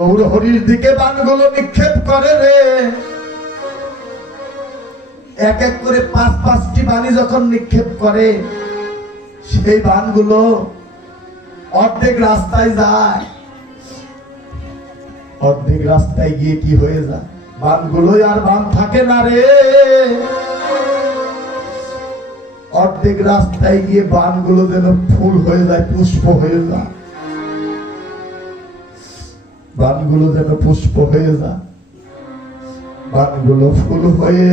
গৌর হরির দিকে বানগুলো নিক্ষেপ করে রে। এক এক করে 5-5টি বাণী যখন নিক্ষেপ করে, সেই বানগুলো অর্ধেক রাস্তায় যায়। অর্ধেক রাস্তায় গিয়ে কি হয়ে যায়, বানগুলো আর বান থাকে না রে। অর্ধেক রাস্তায় গিয়ে বানগুলো যেন ফুল হয়ে যায়, পুষ্প হয়ে যায়। বানগুলো যেন পুষ্প হয়ে যায়, বানগুলো ফুল হয়ে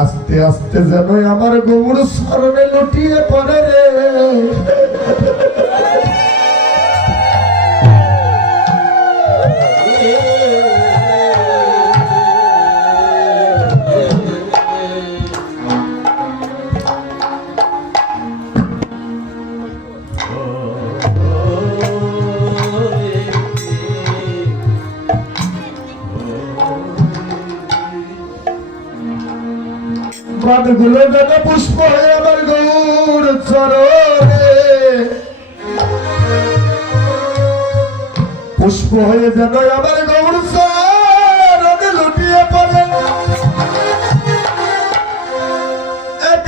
আস্তে আস্তে যেন আমার গৌর চরণে লুটিয়ে পড়ে রে। বানগুলো যেন পুষ্প হয়ে আমার গৌর চরণে, পুষ্প হয়ে যেন আমার গৌর চরণে লুটিয়ে পড়ে। এক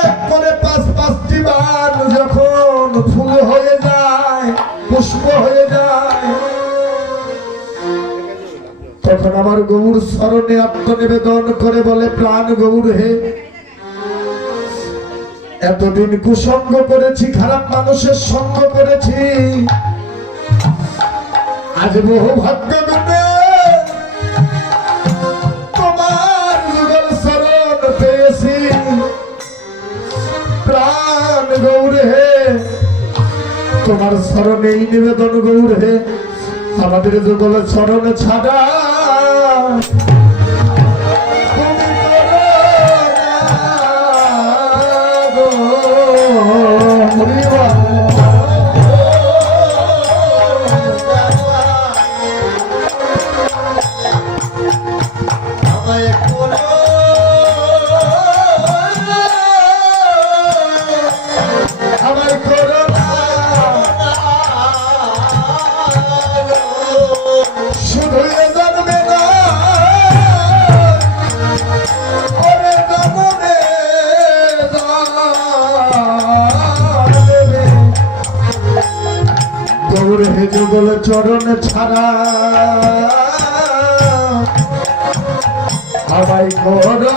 এক করে 5-5টি বান যখন ফুল হয়ে যায়, পুষ্প হয়ে যায়, তখন আমার গৌর চরণে আত্মনিবেদন করে বলে, প্রাণ গৌর হে, এতদিন কুসঙ্গ করেছি, খারাপ মানুষের সঙ্গ করেছি, আজ বহু ভাগ্য গুণে তোমার যুগল চরণ পেয়েছি। প্রাণ গৌর হে, তোমার চরণেই নিবেদন গৌর হে, আমাদের যুগল চরণ ছাড়া যুগল চরণ ছাড়া আমায় করো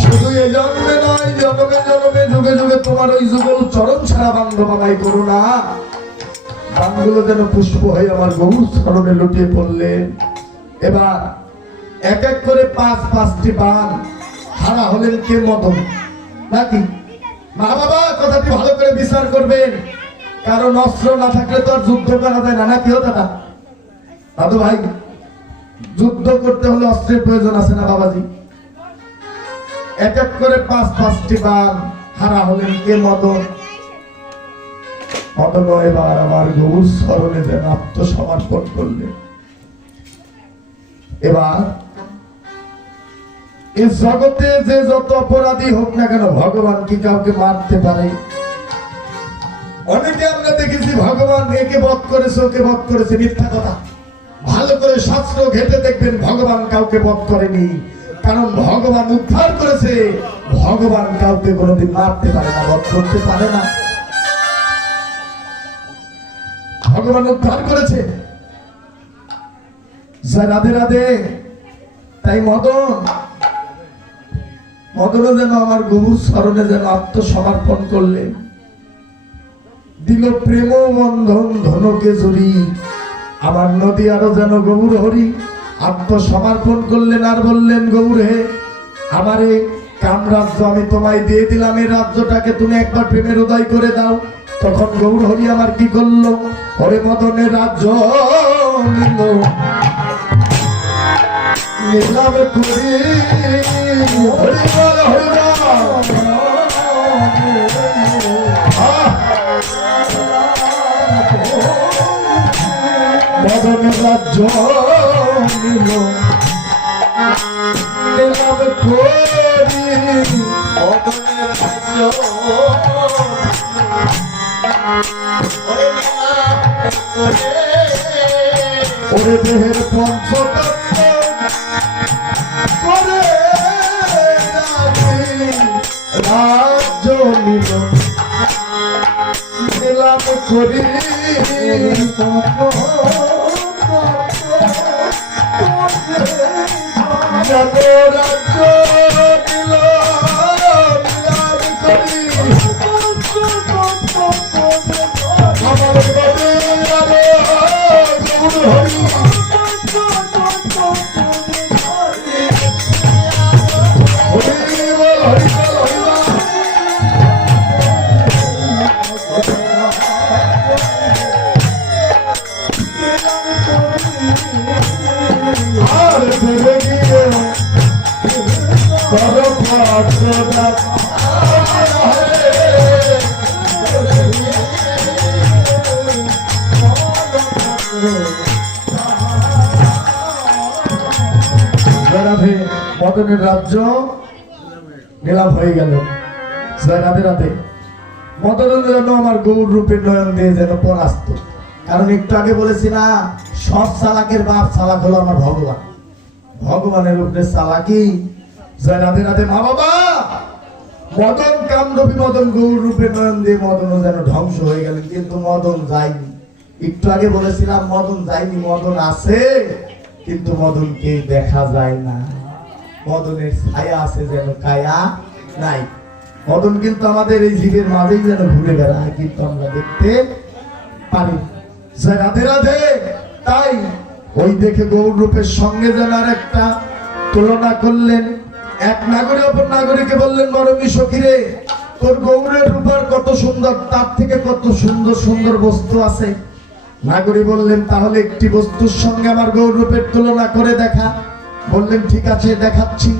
শুধু এ জন্মে নয়, জন্মে জন্মে যুগে যুগে তোমার ওই যুগল চরণ ছাড়া বান্ধব আমায় করো না। বানগুলো যেন পুষ্প হয়ে আমার গৌর চরণে লুটিয়ে পড়লেন। এবার এক এক করে 5-5টি বান হারা হলেন কে? মদন নাকি? মা বাবা কথাটি ভালো করে বিচার করবেন, কারণ অস্ত্র না থাকলে তো আর যুদ্ধ করা যায় না, নাকি? দাদা দাদু ভাই, যুদ্ধ করতে হলে অস্ত্রের প্রয়োজন আছে না বাবাজি? এক এক করে 5-5টি বান হারা হলেন কে? মদন। মদন এবার আমার গৌর চরণে যেন আত্মসমর্পণ করলেন। এবার এই জগতে যে যত অপরাধী হোক না কেন, ভগবান কি কাউকে মারতে পারে? অনেকে আমরা দেখেছি ভগবান একে বধ করেছে, ওকে বধ করেছে, মিথ্যা কথা। ভালো করে শাস্ত্র ঘেটে দেখবেন, ভগবান কাউকে বধ করেনি, কারণ ভগবান উদ্ধার করেছে। ভগবান কাউকে কোনোদিন মারতে পারে না, বধ করতে পারে না। ভগবান উদ্ধার করেছে। রাধে রাধে। তাই মদনও যেন আমার গৌর চরণে যেন আত্মসমর্পণ করলেন, দিল প্রেম বন্ধন ধনকে জড়ি। আমার নদী আরো যেন গৌর হরি আত্মসমর্পণ করলেন আর বললেন, গৌর হে, আমারে কামরাজ্য আমি তোমায় দিয়ে দিলাম, এই রাজ্যটাকে তুমি একবার প্রেমের উদয় করে দাও। তখন গৌর হরি আমার কি করলো, ওরে মদনের রাজ্য নিল, নিলাম করি হরিবল হরিবল। মদনের রাজ্য নিল, নিলাম করি মদনের রাজ্য, ওরে দেহের পঞ্চতত্ত্ব করে রাজ্য নিল, নিলাম করি যত রাজ্য নিল, নিলাম করি আমার বাড়ি গৌর হরি। মদনের রাজ্য নিলাম হয়ে গেল। রাধে রাধে। মদনের জন্য আমার গৌর রূপের নয়ন দিয়ে যেন পরাস্ত। কারণ একটু আগে বলেছি না, সব চালাকের বাপ চালাক হলো আমার ভগবান। ভগবানের উপরে চালাকি। জয় রাধে রাধে। মা বাবা, মদন কামরূপী মদন গৌর রূপের নয়ন দিয়ে মদনও যেন ধ্বংস হয়ে গেল, কিন্তু মদন যায়নি। একটু আগে বলেছিলাম মদন যায়নি, মদন আছে, কিন্তু মদনকে দেখা যায় না। মদনের ছায়া আছে যেন কায়া নাই। মদন কিন্তু আমাদের এই জীবের মাঝেই যেন ঘুরে বেড়ায়, কিন্তু আমরা দেখতে পারি। জয় রাধে রাধে। তাই ওই দেখে গৌর রূপের সঙ্গে যেন আর একটা তুলনা করলেন। এক নাগরী অপর নাগরীকে বললেন, বরঙ্গী সখীরে, তোর গৌরের রূপার কত সুন্দর, তার থেকে কত সুন্দর সুন্দর বস্তু আছে। নাগরী বললেন, তাহলে একটি বস্তুর সঙ্গে আমার গৌর রূপের তুলনা করে দেখা। বললেন ঠিক আছে, দেখাচ্ছি।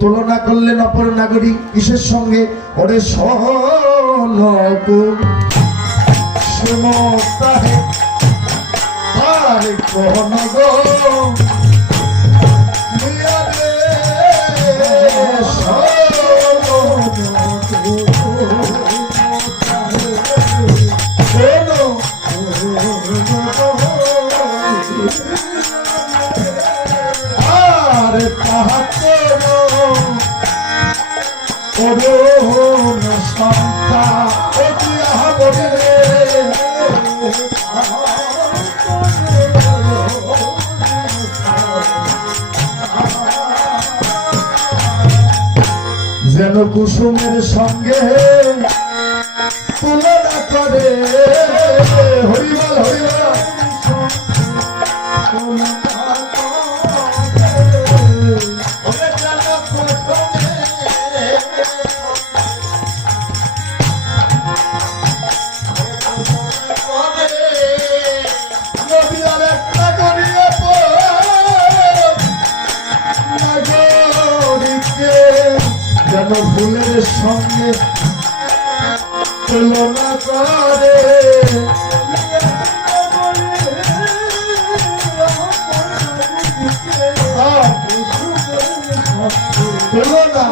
তুলনা করলেন অপর নাগরী কিসের সঙ্গে, ওরে সনকুল সুমতাহে আরে কোন গো মিয়া রে আরে তাহাতে অরুণ সন্তা অতি আহবরে যেন কুসুমের সঙ্গে তুলনা করে। হরিবল হরিবল। যেন ফুলের সঙ্গে তুলনা করে। তুলনা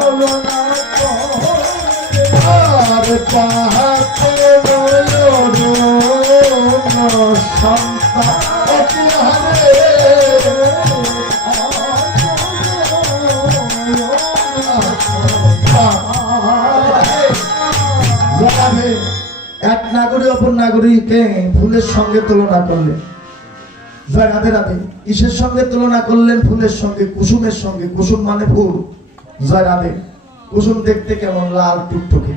আর পাহাড়ে সন্তান অতি হারে। এক নাগরী অপর নাগরীকে ফুলের সঙ্গে তুলনা করলেন। জয় রাধে রাধে। কিসের সঙ্গে তুলনা করলেন? ফুলের সঙ্গে, কুসুমের সঙ্গে। কুসুম মানে ফুল। জয় রাধে। কুসুম দেখতে কেমন? লাল টুকটুকে।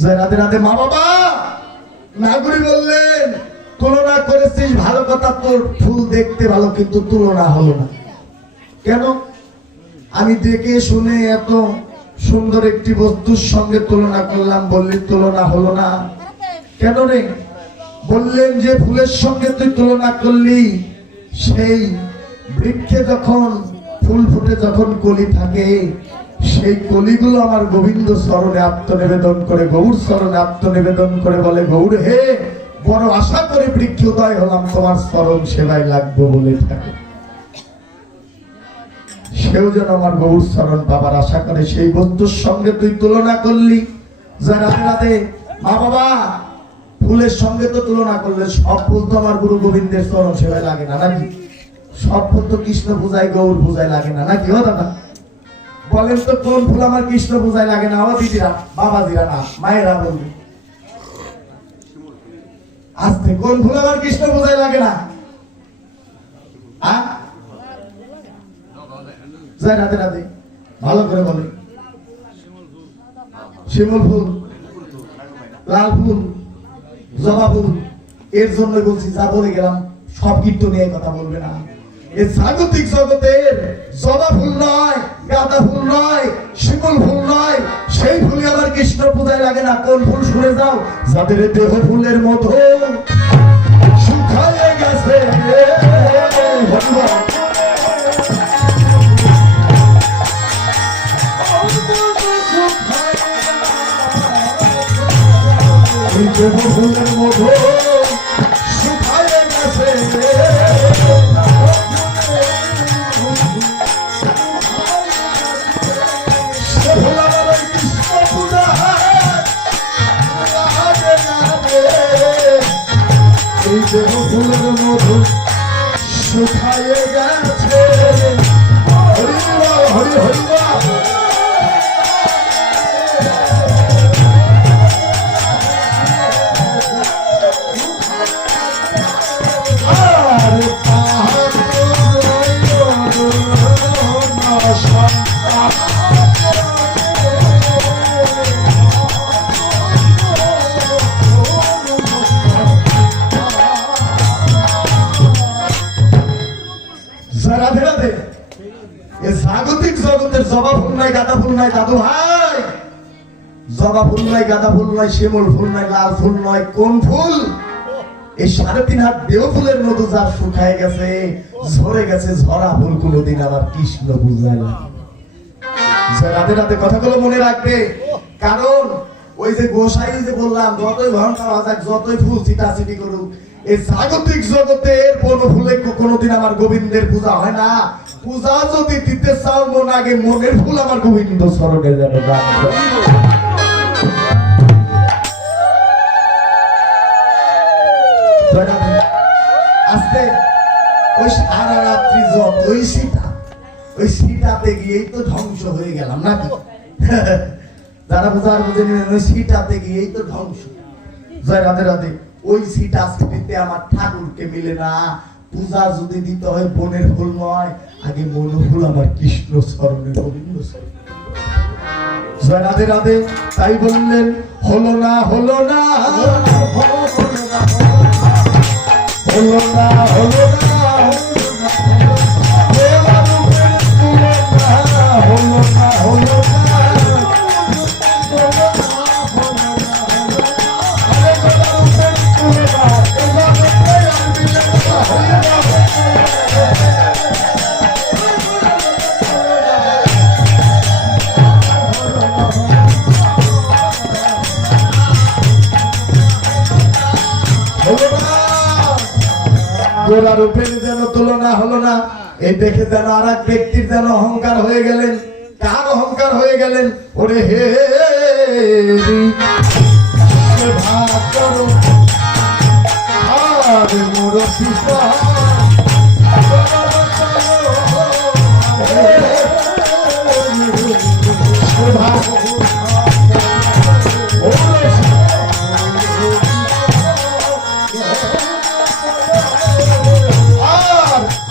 জয় রাধে রাধে। মা বাবা, নাগরী বললেন, তুলনা করেছিস ভালো কথা, তোর ফুল দেখতে ভালো, কিন্তু তুলনা হলো না। কেন? আমি দেখে শুনে এত সুন্দর একটি বস্তুর সঙ্গে তুলনা করলাম, বললি তুলনা হলো না কেন রে? বললেন যে ফুলের সঙ্গে তুই তুলনা করলি, সেই বৃক্ষে যখন ফুল ফুটে যখন কলি থাকে, সেই কলিগুলো আমার গোবিন্দ চরণে আত্মনিবেদন করে, গৌর চরণে আত্মনিবেদন করে বলে, গৌর হে, বড় আশা করে বৃক্ষোদয় হলাম, তোমার চরণ সেবায় লাগবো বলে থাকে। সেও যেন আমার গৌর চরণ পাবার আশা করে, সেই বস্তুর সঙ্গে তুই তুলনা করলি। যা রাতে রাতে মা বাবা, ফুলের সঙ্গে তো তুলনা করলে, সব ফুল তো আমার গুরু গোবিন্দের চরণ সেবায় লাগে না নাকি? সব ফুল তো কৃষ্ণ পূজায় গৌর পূজায় লাগে না নাকি? ও দাদা বলেন তো, কোন ফুল আমার কৃষ্ণ পূজায় লাগে না? আমার দিদিরা, বাবাজিরা না, মায়েরা বলবে আজকে কোন ফুল আমার কৃষ্ণ পূজায় লাগে না? যাই রাতে রাতে ভালো করে বলে, শিমুল ফুল, লাল ফুল, জবা ফুল। এর জন্য বলছি, যা বলে গেলাম সব কীর্তন নিয়ে কথা বলবে না। এই জাগতিক জগতের জবা ফুল নয়, গাঁদা ফুল নয়, শিমুল ফুল নয়, সেই ফুলই আমার কৃষ্ণ পূজায় লাগে না। কোন ফুল শুনে যাও? যাদের দেহ ফুলের মতো শুকায়ে গেছে, দেহ ফুলের মতো শুকায়ে গেছে, এই দেহ ফুলের মতো শুকায়ে গেছে। হরি বল, হরি হরি বল। রাধে রাধে। এই জাগতিক জগতের জবা ফুল নাই, গাঁদা ফুল নাই দাদু ভাই, জবা ফুল নাই, গাঁদা ফুল নাই, শিমুল ফুল নাই, লাল ফুল নয়, কোন ফুল? এই 3.5 হাত দেহ ফুলের মতো যা শুকায় গেছে, ঝরে গেছে, ঝরা ফুল কোনোদিন আমার কৃষ্ণ পূজায় লাগে। রাধে রাধে কথাগুলো মনে রাখবে, কারণ ওই যে গোসাই যে বললাম, যতই ঘন্টা বাজাক, যতই ফুল ছিটাছিটি করুক, এই জাগতিক জগতের কোন ফুলে কোনোদিন আমার গোবিন্দের পূজা হয় না। পূজা যদি দিতে চাও মন, আগে মনের ফুল আমার গোবিন্দ চরণে যেন রাখবে। আস্তে ওই সারা রাত্রি যতই সীতা, ওই সীতাতে গিয়েই তো ধ্বংস হয়ে গেলাম নাকি? যারা পূজার বুঝে নিলেন, ওই সীতাতে গিয়েই তো ধ্বংস। জয় রাধে রাধে। ওই সীতা সিটিতে আমার ঠাকুরকে মিলে না। পূজা যদি দিতে হয় বনের ফুল নয়, আগে মন ফুল আমার কৃষ্ণ চরণে, গোবিন্দ চরণে। জয় রাধে রাধে। তাই বললেন, হলো না হলো না হলো না হলো না হলো না গোরা রূপের যেন তুলনা হলো না। এই দেখে যেন আর এক ব্যক্তির যেন অহংকার হয়ে গেলেন। কার অহংকার হয়ে গেলেন? ওরে হে ভাগ করো আর মোর পিতা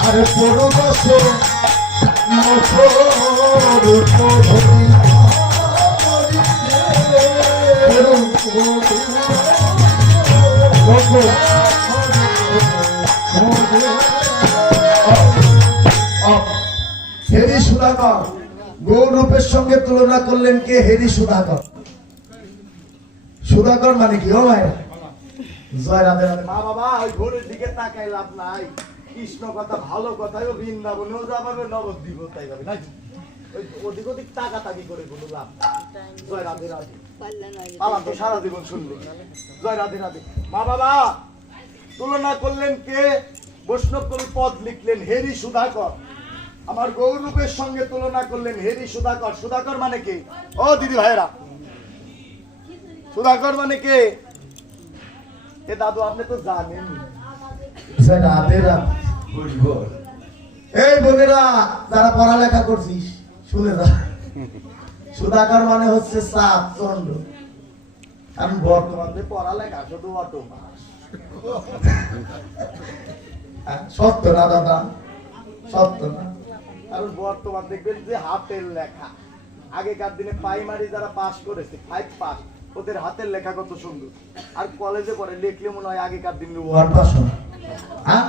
আরে পড়ো বসো গৌর রূপের সঙ্গে তুলনা করলেন কে? হেরি সুধাকর। সুধাকর মানে কি? ও মায়ের জয় রাধে রাধে। মা বাবা ওই ঘোরের দিকে তাকাই লাভ নাই। কৃষ্ণ কথা ভালো কথা, ও বৃন্দাবনেও যাবে, নবদ্বীপ তাই যাবে নাকি? ওই ওদিক ওদিক তাকাতাকি করে কোনো লাভ। জয় রাধে রাধে। পালা তো সারা জীবন শুনবে। জয় রাধে রাধে। মা বাবা তুলনা করলেন কে? বৈষ্ণব কবি পদ লিখলেন হেরি সুধাকর। আমার গৌরূপের সঙ্গে তুলনা করলেন হেরি সুধাকর। সুধাকর মানে কে? ও দিদি ভাইরা, সুধাকর মানে কে? এ দাদু আপনি তো জানেন। এই বোনেরা যারা পড়ালেখা করছিস শুনে যা, সুধাকর মানে হচ্ছে সাত চন্দ্র। কারণ বর্তমানে পড়ালেখা শুধু অটো পাস। সত্য না দাদা, সত্য না। কারণ বর্তমান দেখবেন যে হাতের লেখা, আগেকার দিনে প্রাইমারি যারা পাস করেছে 5 পাস, ওদের হাতের লেখা কত সুন্দর। আর কলেজে পড়ে লিখলে মনে হয় আগেকার দিনে ওয়ার্ড পাস হ্যাঁ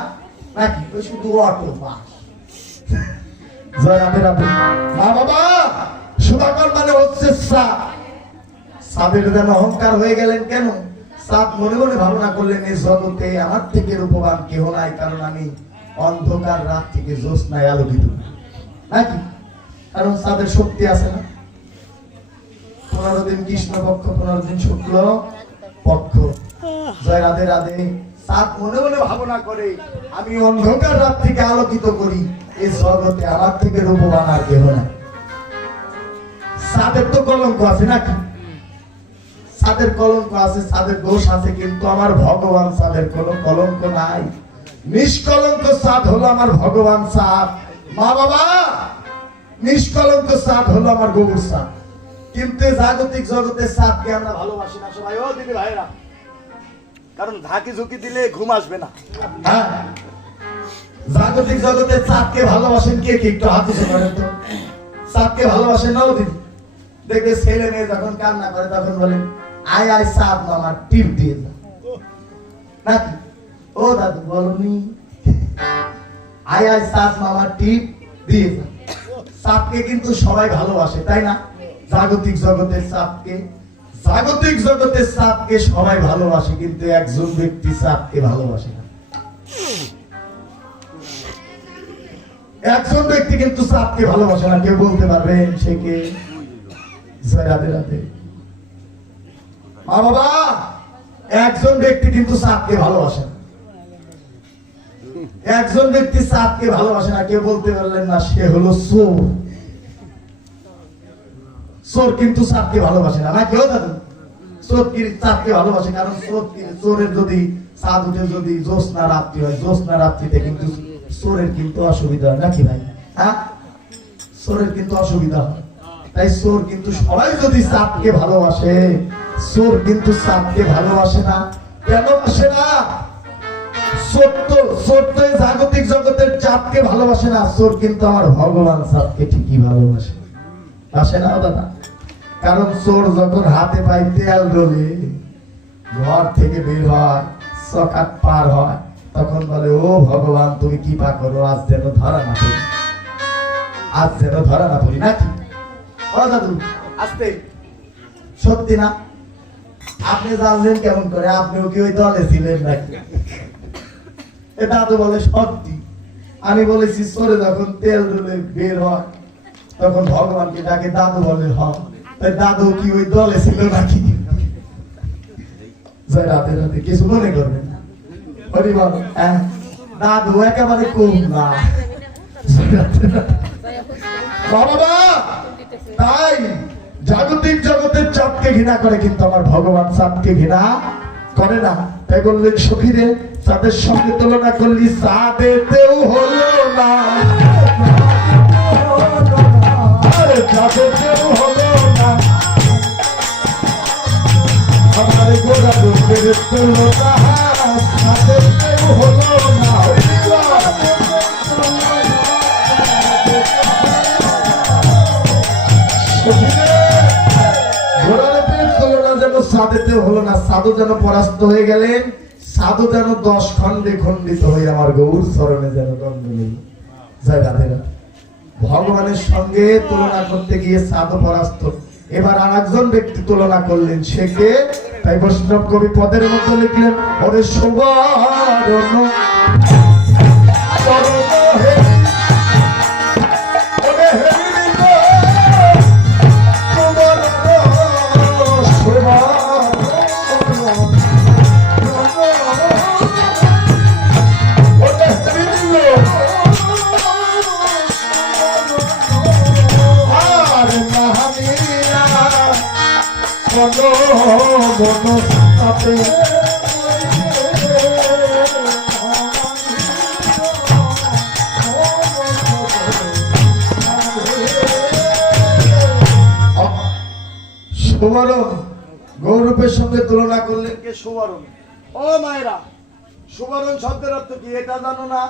নাকি শুধু অটো পাস। জয় রাধে রাধে। মা বাবা সুধাকর মানে হচ্ছে সাত। সাদের যেন অহংকার হয়ে গেলেন কেন? সাত মনে মনে ভাবনা করলেন এই জগতে আমার থেকে রূপবান কেহ নাই, কারণ আমি অন্ধকার রাত থেকে জ্যোৎস্নায় আলোকিত নাকি? কারণ সাদের শক্তি আছে না? 15 দিন কৃষ্ণ পক্ষ, 15 দিন শুক্ল পক্ষ। জয় রাধে রাধে। সাত মনে মনে ভাবনা করে আমি অন্ধকার রাত থেকে আলোকিত করি, এই জগতে আমার থেকে রূপবান আর কেহ নাই। সাদের তো কলঙ্ক আছে নাকি? সাদের কলঙ্ক আছে, সাদের দোষ আছে, কিন্তু আমার ভগবান সাদের কোনো কলঙ্ক নাই। নিষ্কলঙ্ক সাদ হলো আমার ভগবান সাদ। মা বাবা নিষ্কলঙ্ক সাদ হলো আমার গৌর সাদ। কিন্তু জাগতিক জগতের সাদকে আমরা ভালোবাসি না সবাই। ও দিদি ভাইরা, কারণ ঝাঁকি ঝুঁকি দিলে ঘুম আসবে না। হ্যাঁ, জাগতিক জগতের চাঁদকে ভালোবাসেন কে কে? একটু হাত উঁচু করেন তো। চাঁদকে ভালোবাসেন না? ও দিদি দেখবে ছেলে মেয়ে যখন কান্না করে তখন বলেন আয় আয় চাঁদ মামা টিপ দিয়ে যা নাকি? ও দাদু বলনি আয় আয় চাঁদ মামা টিপ দিয়ে যা। চাঁদকে কিন্তু সবাই ভালোবাসে তাই না? জাগতিক জগতের চাঁদকে, জাগতিক জগতের চাঁদকে সবাই ভালোবাসে, কিন্তু একজন ব্যক্তি চাঁদকে ভালোবাসে না। একজন ব্যক্তি কিন্তু চাঁদকে ভালোবাসে না। কেউ বলতে পারবেন সে কে? জয় রাধে রাধে। মা বাবা একজন ব্যক্তি কিন্তু চাঁদকে ভালোবাসে না। একজন ব্যক্তি চাঁদকে ভালোবাসে না। কেউ বলতে পারলেন না, সে হলো চোর। চোর কিন্তু চাঁদকে ভালোবাসে না। না কেউ দাদু? চোর কি চাঁদকে ভালোবাসে? কারণ চোরের যদি চাঁদ উঠে যদি জ্যোৎস্না রাত্রি হয়, জ্যোৎস্না রাত্রিতে কিন্তু চোরের কিন্তু অসুবিধা হয় নাকি ভাই? হ্যাঁ, চোরের কিন্তু অসুবিধা হয়। তাই চোর কিন্তু সবাই যদি চাঁদকে ভালোবাসে, চোর কিন্তু চাঁদকে ভালোবাসে না। কেন বাসে না? চোর তো জাগতিক জগতের চাঁদকে ভালোবাসে না। চোর কিন্তু আমার ভগবান চাঁদকে ঠিকই ভালোবাসে, বাসে না দাদা? কারণ চোর যখন হাতে পায় তেল ডলে, ঘর থেকে বের হয়, চকাট পার হয়, তখন বলে ও ভগবান তুমি কৃপা করো, আজ যেন ধরা না পড়ি, আজ যেন ধরা না পড়ি নাকি? ও দাদু আসতে সত্যি না? আপনি জানলেন কেমন করে? আপনিও কি ওই দলে ছিলেন নাকি? এ দাদু বলে সত্যি। আমি বলেছি চোরে যখন তেল ডলে বের হয় তখন ভগবানকে ডাকে, দাদু বলে হ। তাই দাদু কি ওই দলে ছিল নাকি? জয় রাধে রাধে। কিছু মনে করবেন না, দাদু একেবারে কম না। বাবা তাই জাগতিক জগতের চাঁদকে ঘৃণা করে, কিন্তু আমার ভগবান চাঁদকে ঘৃণা করে না। তাই বললেন সখীরে চাঁদের সঙ্গে তুলনা করলি, চাঁদেতেও হলো না, চাঁদেতেও হলো না, আমার গোড়া লোকের তুলনা, চাঁদেতেও হলো না। সাধুতে হলো না, সাধু যেন পরাস্ত হয়ে গেলেন, সাধু যেন 10 খণ্ডে খণ্ডিত হয়ে আমার গৌর চরণে যেন দণ্ড নেই। জয় রাধে রাধে। ভগবানের সঙ্গে তুলনা করতে গিয়ে সাধু পরাস্ত। এবার আরেকজন ব্যক্তি তুলনা করলেন, সে কে? তাই বৈষ্ণব কবি পদের মধ্যে লিখলেন, ওরে সুবর্ণ সুবরণ গৌরূপের সঙ্গে তুলনা করলেন কে? সুবরণ। ও মায়েরা, সুবরণ শব্দের অর্থ কি এটা জানো না?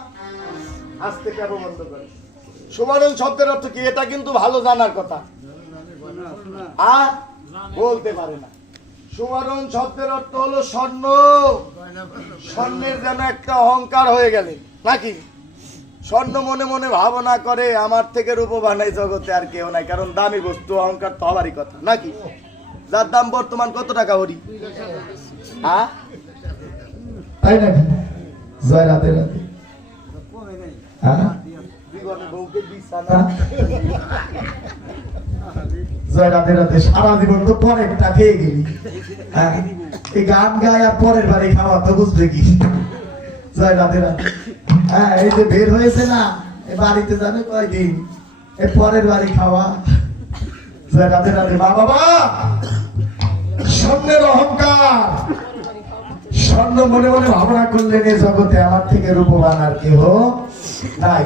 আজকে কেন বন্ধ করে? সুবরণ শব্দের অর্থ কি এটা কিন্তু ভালো জানার কথা, আর বলতে পারে না। সুবরণ শব্দের অর্থ হলো স্বর্ণ। স্বর্ণের যেন একটা অহংকার হয়ে গেলে নাকি? স্বর্ণ মনে মনে ভাবনা করে আমার থেকে রূপবান এই জগতে আর কেউ নাই, কারণ দামি বস্তু, অহংকার তো হবারই কথা নাকি? যার দাম বর্তমান কত টাকা হরি? তাই নাকি? জয় রাধে রাধে। জয় রাধে রাধে। সারা জীবন তো পরেরটা খেয়ে গেলি, এই গান গায় আর পরের বাড়ি খাওয়া তো বুঝবে কি? জয় রাধে রাধে। হ্যাঁ, এই যে বের হয়েছে না, এই বাড়িতে যাবে কয়দিন, এই পরের বাড়ি খাওয়া। জয় রাধে রাধে। মা বাবা, স্বর্ণের অহংকার, স্বর্ণ মনে মনে ভাবনা করলেন এই জগতে আমার থেকে রূপবান আর কেহ নাই।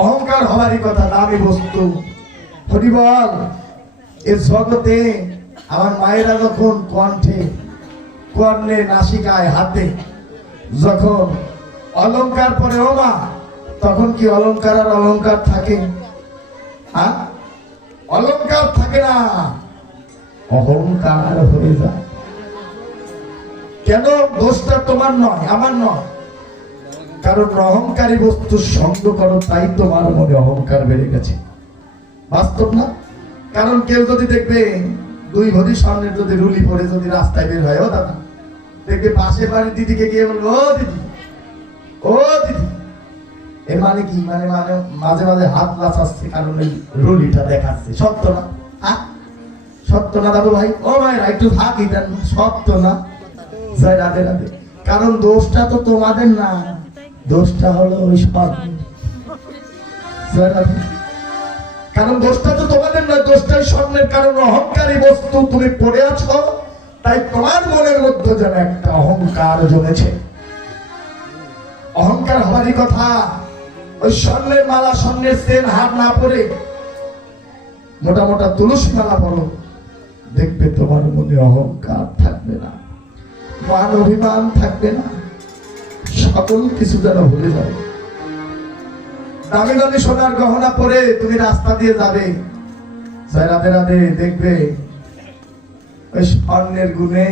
অহংকার হওয়ারই কথা, দামি বস্তু। হরি বল। এই জগতে আমার মায়েরা যখন কণ্ঠে, কর্ণে, নাসিকায়, হাতে যখন অলংকার পরে, ও মা, তখন কি অলংকার আর অলংকার থাকে? হ্যাঁ, অলংকার থাকে না, অহংকার হয়ে যায়। কেন? দোষটা তোমার নয়, আমার নয়। কারণ অহংকারী বস্তু সঙ্গ করো, তাই তোমার মনে অহংকার বেড়ে গেছে। বাস্তব না? কারণ কেউ যদি দেখবে দুই ভরি স্বর্ণের যদি রুলি পরে যদি রাস্তায় বের হয়, ও দাদা, দেখবে পাশের বাড়ির দিদিকে গিয়ে বলবো, ও দিদি, ও দিদি। এর মানে কি? মানে মানে মাঝে মাঝে হাত লাচাচ্ছে, কারণ এই রুলিটা দেখাচ্ছে। সত্য না? সত্য না দাদু ভাই? ও ভাইরা একটু থাকি, সত্য না? জয় রাধে রাধে। কারণ দোষটা তো তোমাদের না, দোষটা হলো ওই স্বর্ণ। জয় রাধে। কারণ দোষটা তো তোমাদের না, দোষটাই স্বর্ণের। কারণ অহংকারী বস্তু তুমি পড়ে আছো, তাই তোমার মনের মধ্যে যেন একটা অহংকার জমেছে। অহংকার হওয়ারই কথা। ওই স্বর্ণের মালা, স্বর্ণের চেন, হার না পরে মোটা মোটা তুলসী মালা পড়ো, দেখবে তোমার মনে অহংকার থাকবে না, মান অভিমান থাকবে না, সকল কিছু যেন ভুলে যাবে। দামি দামি সোনার গহনা পরে তুমি রাস্তা দিয়ে যাবে, জয় রাধে রাধে, দেখবে ওই স্বর্ণের গুণে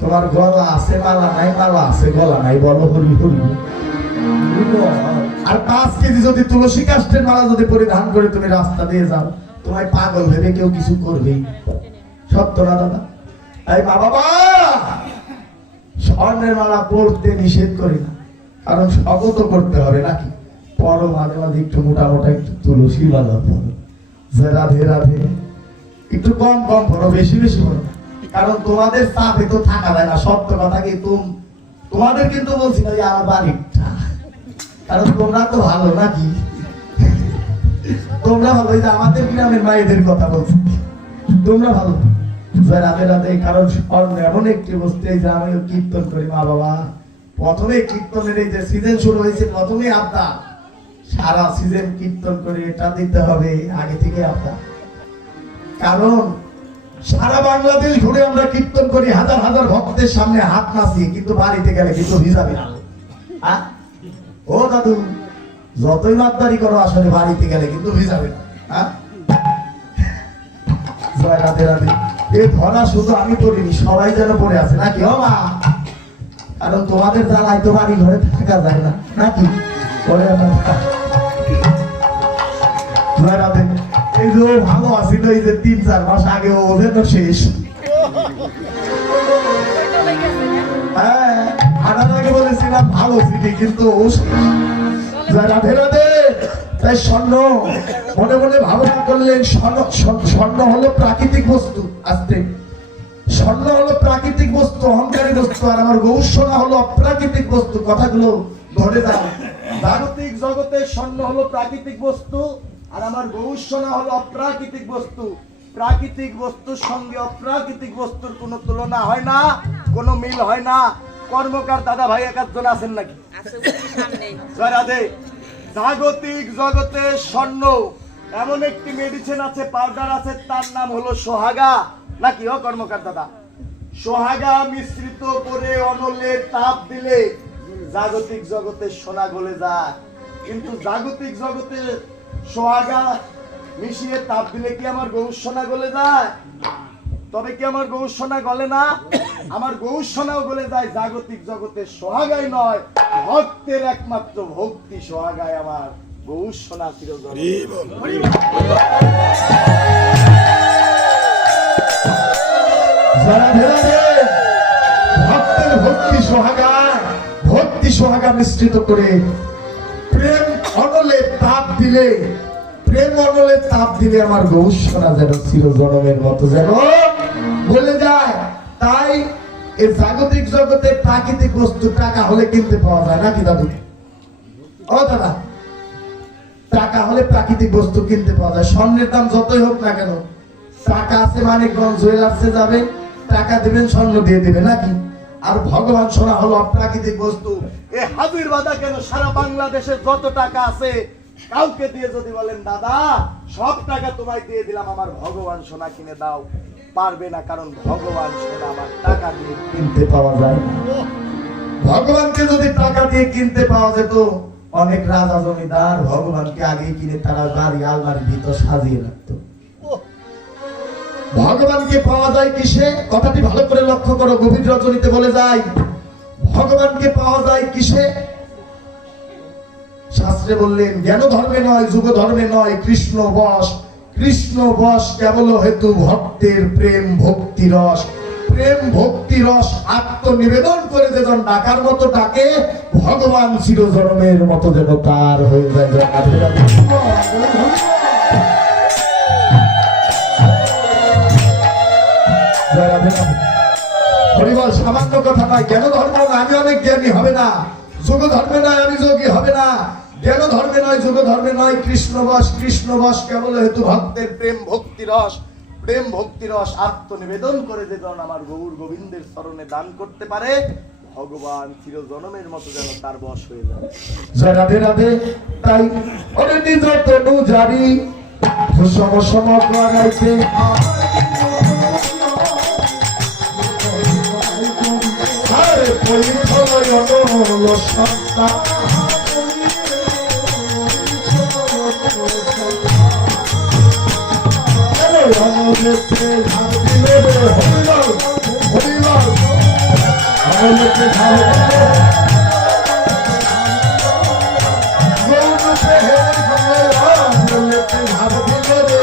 তোমার গলা আছে মালা নাই, মালা আছে গলা নাই। বলো হরি হরি। আর 5 কেজি যদি তুলসী কাষ্ঠের মালা যদি পরিধান করে তুমি রাস্তা দিয়ে যাও, তোমায় পাগল ভেবে কেউ কিছু করবেই। সত্য না দাদা? তাই মা বাবা, স্বর্ণের মালা পড়তে নিষেধ করি না, কারণ শপথ করতে হবে নাকি? পরো মাঝে মাঝে একটু মোটা মোটা একটু তুলসী মালা পড়ো, রাধে রাধে। একটু কম কম পড়ো, বেশি বেশি পড়ো, কারণ তোমাদের চাপে তো থাকা যায় না। সত্য কথা কি? তোমাদের কিন্তু বলছি না যে আমার বাড়িটা, কারণ তোমরা তো ভালো নাকি? তোমরা ভালো। যে আমাদের গ্রামের মায়েদের কথা বলছি, তোমরা ভালো। রাধে রাধে। কারণ স্বর্ণ এমন একটি বস্তু, এই যে আমি কীর্তন করি মা বাবা, প্রথমে কীর্তনের এই যে সিজন শুরু হয়েছে, প্রথমে আবদা, সারা সিজন কীর্তন করে এটা দিতে হবে আগে থেকে আবদা। কারণ সারা বাংলাদেশ ঘুরে আমরা কীর্তন করি, হাজার হাজার ভক্তের সামনে হাত নাচিয়ে, কিন্তু বাড়িতে গেলে কিন্তু ভিজাবে না। ও দাদু, যতই মাতবাড়ি করো, আসলে বাড়িতে গেলে কিন্তু ভিজাবে না। জয় রাধে রাধে। এই ধরা শুধু আমি পড়িনি, সবাই যেন পড়ে আছে নাকি? ও মা, কারণ তোমাদের জ্বালায় তো বাড়ি ঘরে থাকা যায় না নাকি? রাধে। এই যে ও ভালো আছিল, এই যে 3-4 মাস আগে ও যেন শেষ। হ্যাঁ, আনার আগে বলেছিলাম ভালো ছিল, কিন্তু ও রাধে রাধে। তাই স্বর্ণ মনে মনে ভাবনা করলেন, স্বর্ণ হলো প্রাকৃতিক বস্তু। আস্তে, স্বর্ণ হলো প্রাকৃতিক বস্তু, অহংকারী বস্তু, আর আমার গৌরসোনা হলো অপ্রাকৃতিক বস্তু। কথাগুলো ধরে যান। জাগতিক জগতে স্বর্ণ হলো প্রাকৃতিক বস্তু, আর আমার গৌরসোনা হলো অপ্রাকৃতিক বস্তু। প্রাকৃতিক বস্তুর সঙ্গে অপ্রাকৃতিক বস্তুর কোনো তুলনা হয় না, কোনো মিল হয় না। কর্মকার দাদা ভাই একাধজন আছেন নাকি? রাধে। জাগতিক জগতে স্বর্ণ এমন একটি মেডিসিন আছে, পাউডার আছে, তার নাম হলো সোহাগা। নাকি ও কর্মকার দাদা? সোহাগা মিশ্রিত করে অনলে তাপ দিলে জাগতিক জগতে সোনা গলে যায়। কিন্তু জাগতিক জগতে সোহাগা মিশিয়ে তাপ দিলে কি আমার গৌর সোনা গলে যায়? তবে কি আমার গৌর সোনা গলে না? আমার গৌর সোনাও গলে যায়। জাগতিক জগতে সোহাগাই নয়, ভক্তের একমাত্র ভক্তি সোহাগায় আমার গৌর সোনা চিরজীবন। ভক্তের ভক্তি সোহাগা, ভক্তি সোহাগা মিশ্রিত করে প্রেম অনলে তাপ দিলে, প্রেম অনলে তাপ দিলে আমার গৌরসোনা যেন চিরজনমের মতো যেন বলে যায়। তাই এই জাগতিক জগতে প্রাকৃতিক বস্তু টাকা হলে কিনতে পাওয়া যায় নাকি দাদু? ও দাদা, টাকা হলে প্রাকৃতিক বস্তু কিনতে পাওয়া যায়। স্বর্ণের দাম যতই হোক না কেন, টাকা আছে মানিকগঞ্জ জুয়েলার্সে যাবে, টাকা দিবেন, স্বর্ণ দিয়ে দিবে নাকি? আর ভগবান সোনা হলো অপ্রাকৃতিক বস্তু। এ হাজির বাদা কেন সারা বাংলাদেশে যত টাকা আছে কাউকে দিয়ে যদি বলেন দাদা সব টাকা তোমায় দিয়ে দিলাম, আমার ভগবান সোনা কিনে দাও, পারবে না। কারণ ভগবান সোনা আমার টাকা দিয়ে কিনতে পাওয়া যায় না। ভগবানকে যদি টাকা দিয়ে কিনতে পাওয়া যেত, অনেক রাজা জমিদার ভগবানকে আগেই কিনে তারা বাড়ি আলমারির ভিতর সাজিয়ে রাখতো। ভগবানকে পাওয়া যায় কিসে? কথাটি ভালো করে লক্ষ্য করো, গভীর রজনীতে বলে যায় ভগবানকে পাওয়া যায় কিসে? শাস্ত্রে বললেন জ্ঞান ধর্মে নয়, যুগ ধর্মে নয়, কৃষ্ণ বশ। কৃষ্ণ বশ কেবল হেতু ভক্তের প্রেম ভক্তি রস। প্রেম ভক্তি রস আত্মনিবেদন করে যেজন ডাকার মতো ডাকে, ভগবান চিরজনমের মতো যেন তার হয়ে যায়। হরিবল সামান্য কথা নয়। জ্ঞান ধর্ম আমি অনেক জ্ঞানী হবে না, যোগ ধর্মে নয় আমি যোগী হবে না। জ্ঞান ধর্মে নয়, যোগ ধর্মে নয়, কৃষ্ণ বশ। কৃষ্ণ বশ কেবল হেতু ভক্তের প্রেম ভক্তি রস। প্রেম ভক্তি রস আত্মনিবেদন করে যেজন আমার গৌর গোবিন্দের চরণে দান করতে পারে, ভগবান চিরজনমের মতো যেন তার বশ হয়ে যায়। জয় রাধে রাধে। তাই ওরে নিজ তনু জারি সম সম করাইতে, আরে পরিচয় অনল সত্তা, অনলেতে ধার দিলে রে হরিবল, হরিবল অনলেতে ধার দিলে গৌরূপে হে অনলেতে ধার দিলে রে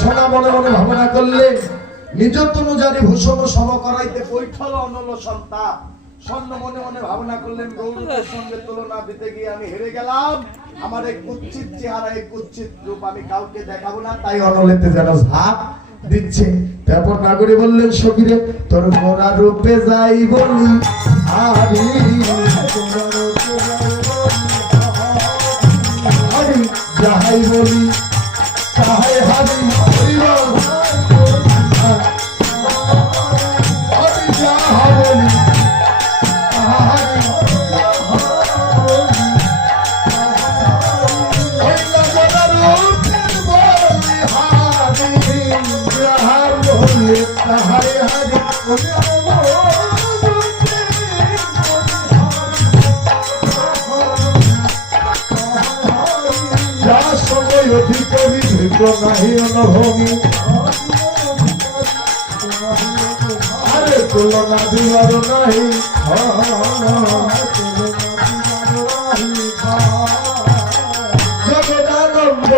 সোনা মনে মনে ভাবনা করলে নিজ তনু জানি ভূষণ সম করাইতে বৈঠল অনল সন্তা। স্বর্ণ মনে মনে ভাবনা করলেন গৌরবের সঙ্গে তুলনা দিতে গিয়ে আমি হেরে গেলাম। আমার এই কুৎসিত চেহারা, এই কুৎসিত রূপ আমি কাউকে দেখাবো না। তাই অনলেতে যেন ঝাঁপ দিচ্ছে। তারপর নাগরী বললেন সখীরে তোর মোরা রূপে যাই বলি আরি, হরি যাহাই বলি তাহাই হারি, হরি যাহা বলি তাহারি, তাহাই হারি যা সময় অধিক অভিজ্ঞ নাহি অনুভবী আরে তুলনা দিবার নাহি জগদানন্দ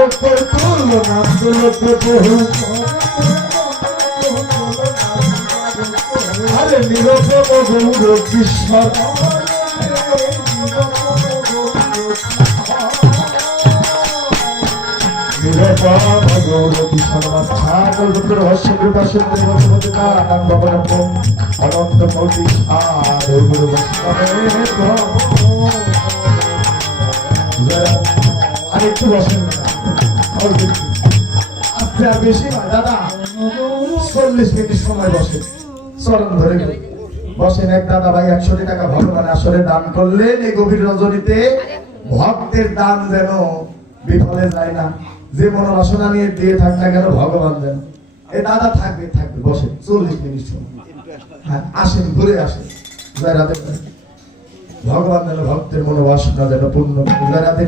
তুলনা তুলতে বহু আরে নিরপম গৌর কৃষ্ণ নিরপম গৌর কৃষ্ণ বাচ্চা কল্পতর রহস্য কৃপা সিন্ধু বসুমতি কারণ ভবনম অনন্ত কোটি সাধু গুরু বৈষ্ণবে আর একটু বসেন আজকে আর বেশি নয় দাদা 40 মিনিট সময় বসে চরণ ধরে বসেন। এক দাদা ভাই 100 টাকা ভগবান আসলে দান করলেন এই গভীর রজনীতে। ভক্তের দান যেন বিফলে যায় না, যে মনোবাসনা নিয়ে দিয়ে থাক না কেন ভগবান যেন এই দাদা থাকবে থাকবে বসে 40 মিনিট সময়। হ্যাঁ আসেন ঘুরে আসেন জয় রাধে। ভগবান যেন ভক্তের মনোবাসনা যেন পূর্ণ জয় রাধে।